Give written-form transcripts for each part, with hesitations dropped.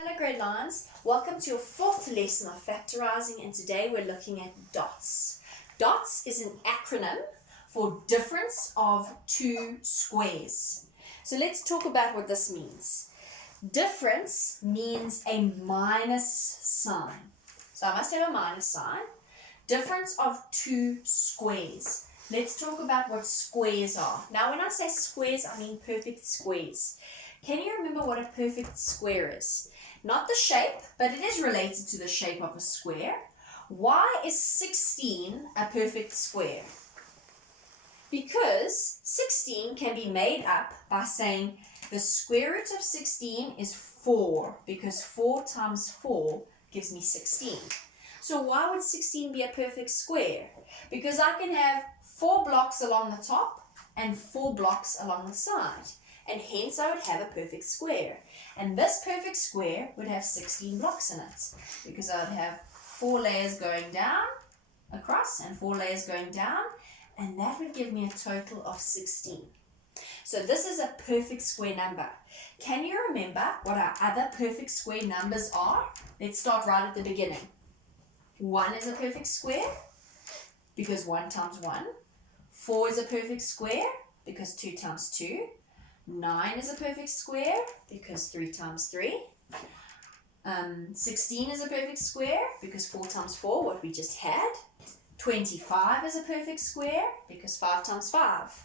Hello grade lines, welcome to your fourth lesson of factorizing, and today we're looking at dots. Dots is an acronym for difference of two squares. So let's talk about what this means. Difference means a minus sign. So I must have a minus sign. Difference of two squares. Let's talk about what squares are. Now when I say squares, I mean perfect squares. Can you remember what a perfect square is? Not the shape, but it is related to the shape of a square. Why is 16 a perfect square? Because 16 can be made up by saying the square root of 16 is 4, because 4 times 4 gives me 16. So why would 16 be a perfect square? Because I can have 4 blocks along the top and 4 blocks along the side. And hence I would have a perfect square. And this perfect square would have 16 blocks in it, because I would have 4 layers going down, across, and 4 layers going down, and that would give me a total of 16. So this is a perfect square number. Can you remember what our other perfect square numbers are? Let's start right at the beginning. 1 is a perfect square, because 1 times 1. 4 is a perfect square, because 2 times 2. 9 is a perfect square, because 3 times 3. 16 is a perfect square, because 4 times 4, what we just had. 25 is a perfect square, because 5 times 5.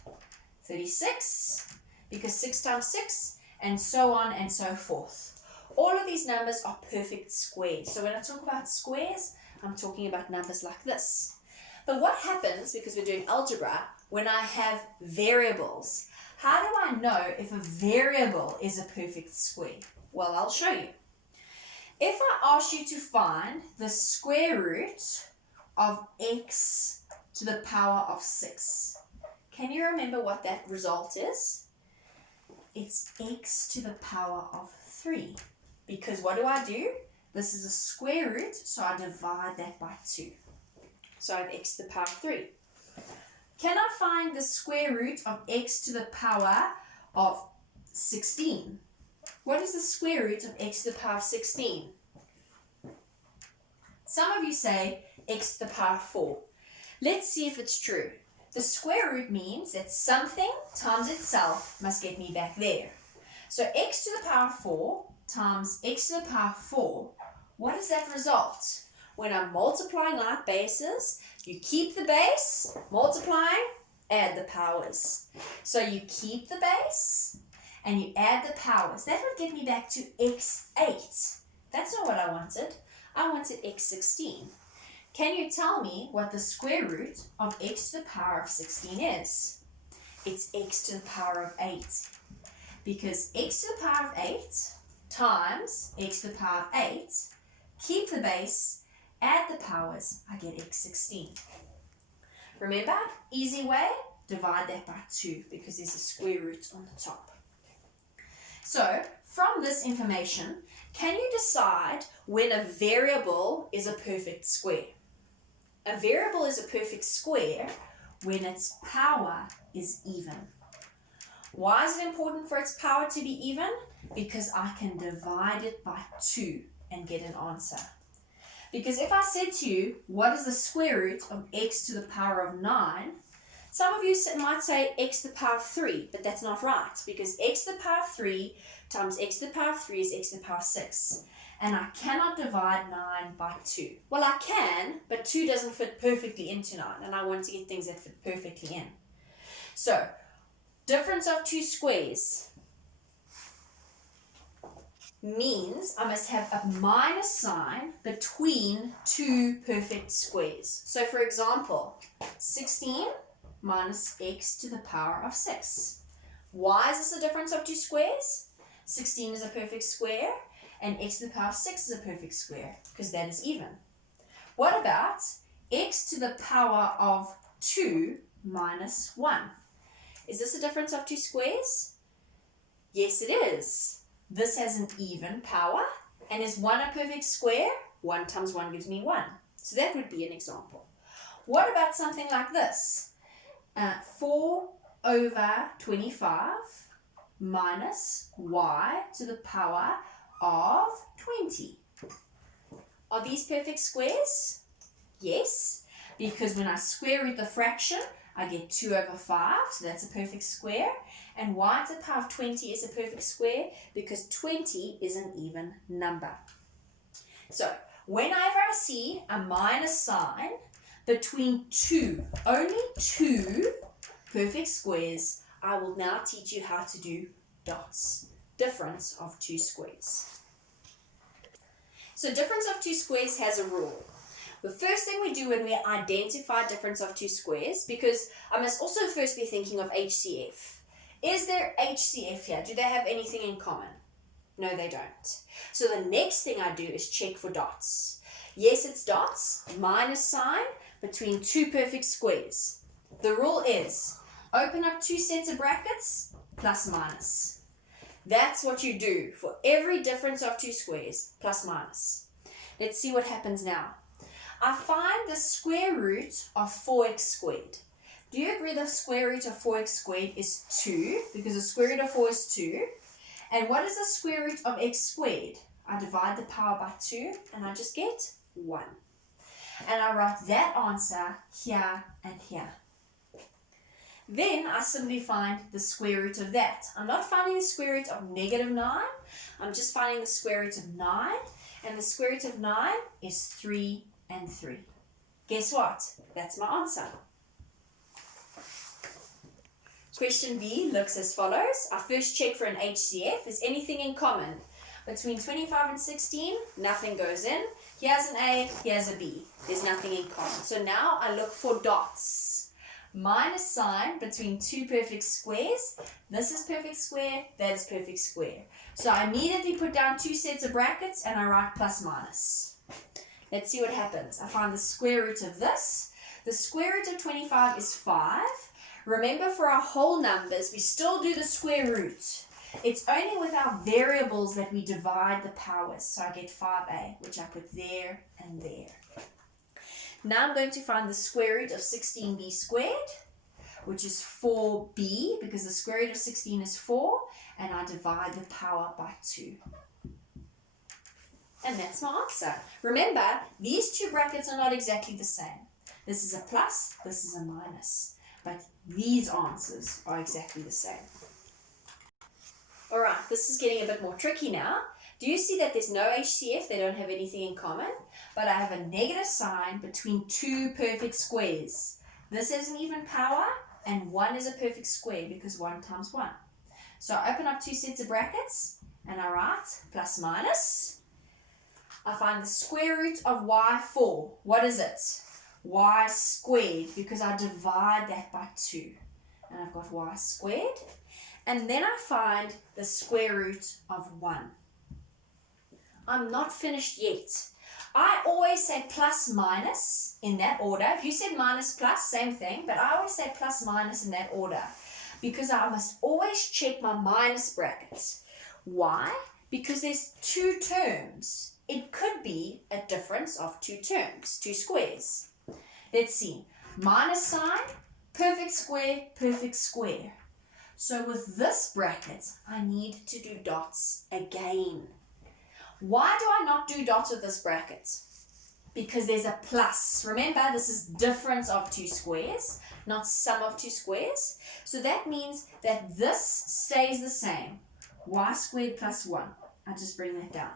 36, because 6 times 6, and so on and so forth. All of these numbers are perfect squares. So when I talk about squares, I'm talking about numbers like this. But what happens, because we're doing algebra, when I have variables? How do I know if a variable is a perfect square? Well, I'll show you. If I ask you to find the square root of x to the power of 6, can you remember what that result is? It's x to the power of 3. Because what do? This is a square root, so I divide that by 2. So I have x to the power of 3. Can I find the square root of x to the power of 16? What is the square root of x to the power of 16? Some of you say x to the power of 4. Let's see if it's true. The square root means that something times itself must get me back there. So x to the power of 4 times x to the power of 4, what is that result? When I'm multiplying like bases, you keep the base, multiplying, add the powers. So you keep the base and you add the powers. That would get me back to x8. That's not what I wanted. I wanted x16. Can you tell me what the square root of x to the power of 16 is? It's x to the power of 8. Because x to the power of 8 times x to the power of 8, keep the base, add the powers, I get x16. Remember, easy way, divide that by 2 because there's a square root on the top. So, from this information, can you decide when a variable is a perfect square? A variable is a perfect square when its power is even. Why is it important for its power to be even? Because I can divide it by 2 and get an answer. Because if I said to you, what is the square root of x to the power of 9? Some of you might say x to the power of 3, but that's not right. Because x to the power of 3 times x to the power of 3 is x to the power of 6. And I cannot divide 9 by 2. Well, I can, but 2 doesn't fit perfectly into 9. And I want to get things that fit perfectly in. So, difference of two squares means I must have a minus sign between two perfect squares. So for example, 16 minus x to the power of 6. Why is this a difference of two squares? 16 is a perfect square and x to the power of 6 is a perfect square because that is even. What about x to the power of 2 minus 1? Is this a difference of two squares? Yes, it is. This has an even power, and is 1 a perfect square? 1 times 1 gives me 1. So that would be an example. What about something like this? 4 over 25 minus y to the power of 20. Are these perfect squares? Yes, because when I square root the fraction, I get 2 over 5, so that's a perfect square. And y to the power of 20 is a perfect square because 20 is an even number. So, whenever I see a minus sign between only two perfect squares, I will now teach you how to do dots. Difference of two squares. So difference of two squares has a rule. The first thing we do when we identify difference of two squares, because I must also first be thinking of HCF. Is there HCF here? Do they have anything in common? No, they don't. So the next thing I do is check for dots. Yes, it's dots, minus sign between two perfect squares. The rule is open up two sets of brackets, plus minus. That's what you do for every difference of two squares, plus minus. Let's see what happens now. I find the square root of 4x squared. Do you agree the square root of 4x squared is 2? Because the square root of 4 is 2. And what is the square root of x squared? I divide the power by 2 and I just get 1. And I write that answer here and here. Then I simply find the square root of that. I'm not finding the square root of negative 9. I'm just finding the square root of 9. And the square root of 9 is 3 and 3. Guess what? That's my answer. Question B looks as follows. I first check for an HCF. Is anything in common? Between 25 and 16, nothing goes in. Here's an A, here's a B. There's nothing in common. So now I look for dots. Minus sign between two perfect squares. This is perfect square, that is perfect square. So I immediately put down two sets of brackets and I write plus minus. Let's see what happens. I find the square root of this. The square root of 25 is 5. Remember, for our whole numbers, we still do the square root. It's only with our variables that we divide the powers. So I get 5a, which I put there and there. Now I'm going to find the square root of 16b squared, which is 4b, because the square root of 16 is 4, and I divide the power by 2. And that's my answer. Remember, these two brackets are not exactly the same. This is a plus, this is a minus. But these answers are exactly the same. Alright, this is getting a bit more tricky now. Do you see that there's no HCF? They don't have anything in common. But I have a negative sign between two perfect squares. This has an even power, and 1 is a perfect square because 1 times 1. So I open up two sets of brackets, and I write plus minus. I find the square root of y4. What is it? Y squared, because I divide that by 2. And I've got y squared. And then I find the square root of 1. I'm not finished yet. I always say plus minus in that order. If you said minus plus, same thing, but I always say plus minus in that order because I must always check my minus brackets. Why? Because there's two terms. It could be a difference of two terms, two squares. Let's see. Minus sign, perfect square, perfect square. So with this bracket, I need to do dots again. Why do I not do dots with this bracket? Because there's a plus. Remember, this is difference of two squares, not sum of two squares. So that means that this stays the same. Y squared plus 1. I just bring that down.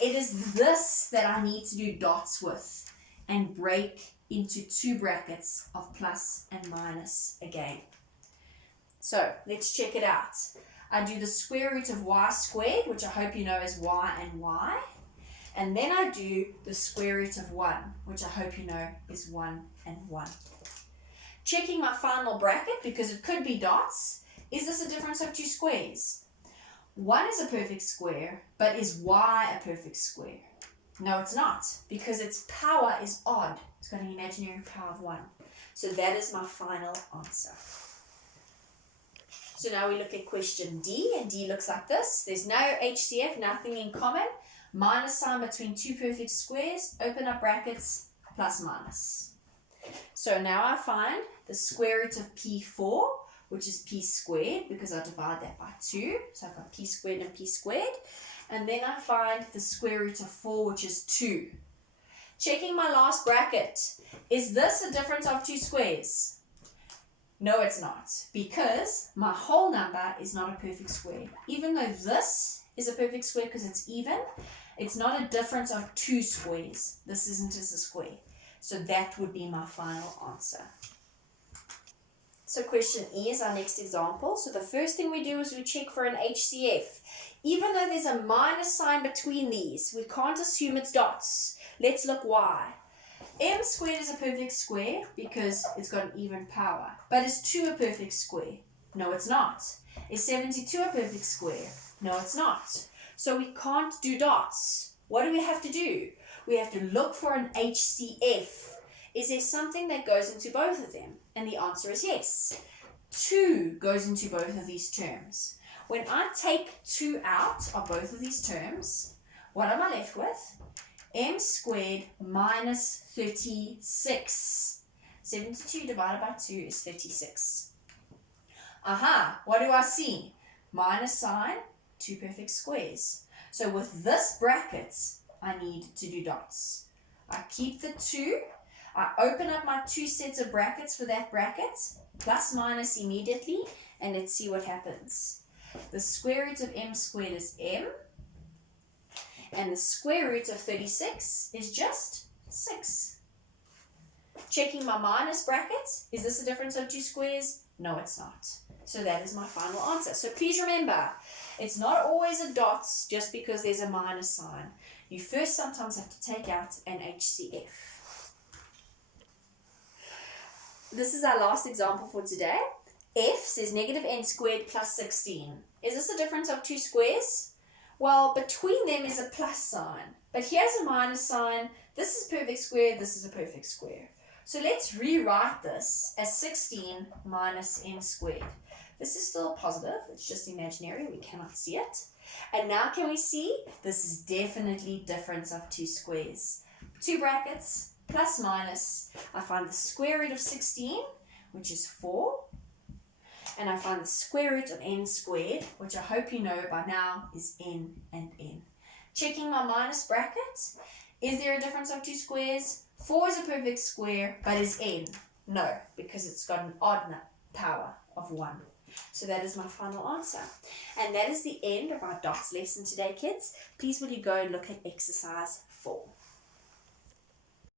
It is this that I need to do dots with and break into two brackets of plus and minus again. So let's check it out. I do the square root of y squared, which I hope you know is y and y. And then I do the square root of 1, which I hope you know is 1 and 1. Checking my final bracket, because it could be dots. Is this a difference of two squares? 1 is a perfect square, but is y a perfect square? No, it's not, because its power is odd. It's got an imaginary power of 1. So that is my final answer. So now we look at question D, and D looks like this. There's no HCF, nothing in common. Minus sign between two perfect squares. Open up brackets, plus minus. So now I find the square root of P4, which is P squared, because I divide that by 2. So I've got P squared and P squared. and then I find the square root of 4, which is 2. Checking my last bracket. Is this a difference of 2 squares? No, it's not, because my whole number is not a perfect square. Even though this is a perfect square because it's even, it's not a difference of 2 squares. This isn't as a square. So that would be my final answer. So question E is our next example. So the first thing we do is we check for an HCF. Even though there's a minus sign between these, we can't assume it's dots. Let's look why. M squared is a perfect square because it's got an even power. But is 2 a perfect square? No, it's not. Is 72 a perfect square? No, it's not. So we can't do dots. What do we have to do? We have to look for an HCF. Is there something that goes into both of them? And the answer is yes. 2 goes into both of these terms. When I take 2 out of both of these terms, what am I left with? M squared minus 36. 72 divided by 2 is 36. Aha, what do I see? Minus sign, 2 perfect squares. So with this bracket, I need to do dots. I keep the 2. I open up my 2 sets of brackets for that bracket, plus minus immediately, and let's see what happens. The square root of m squared is m, and the square root of 36 is just 6. Checking my minus bracket, is this a difference of 2 squares? No, it's not. So that is my final answer. So please remember, it's not always a dots just because there's a minus sign. You first sometimes have to take out an HCF. This is our last example for today. F says negative n squared plus 16. Is this a difference of 2 squares? Well, between them is a plus sign. But here's a minus sign. This is perfect square. This is a perfect square. So let's rewrite this as 16 minus n squared. This is still a positive. It's just imaginary. We cannot see it. And now can we see? This is definitely difference of 2 squares. 2 brackets. Plus minus, I find the square root of 16, which is 4, and I find the square root of n squared, which I hope you know by now is n and n. Checking my minus bracket, is there a difference of 2 squares? 4 is a perfect square, but is n? No, because it's got an odd power of 1. So that is my final answer. And that is the end of our dots lesson today, kids. Please will you go and look at exercise 4.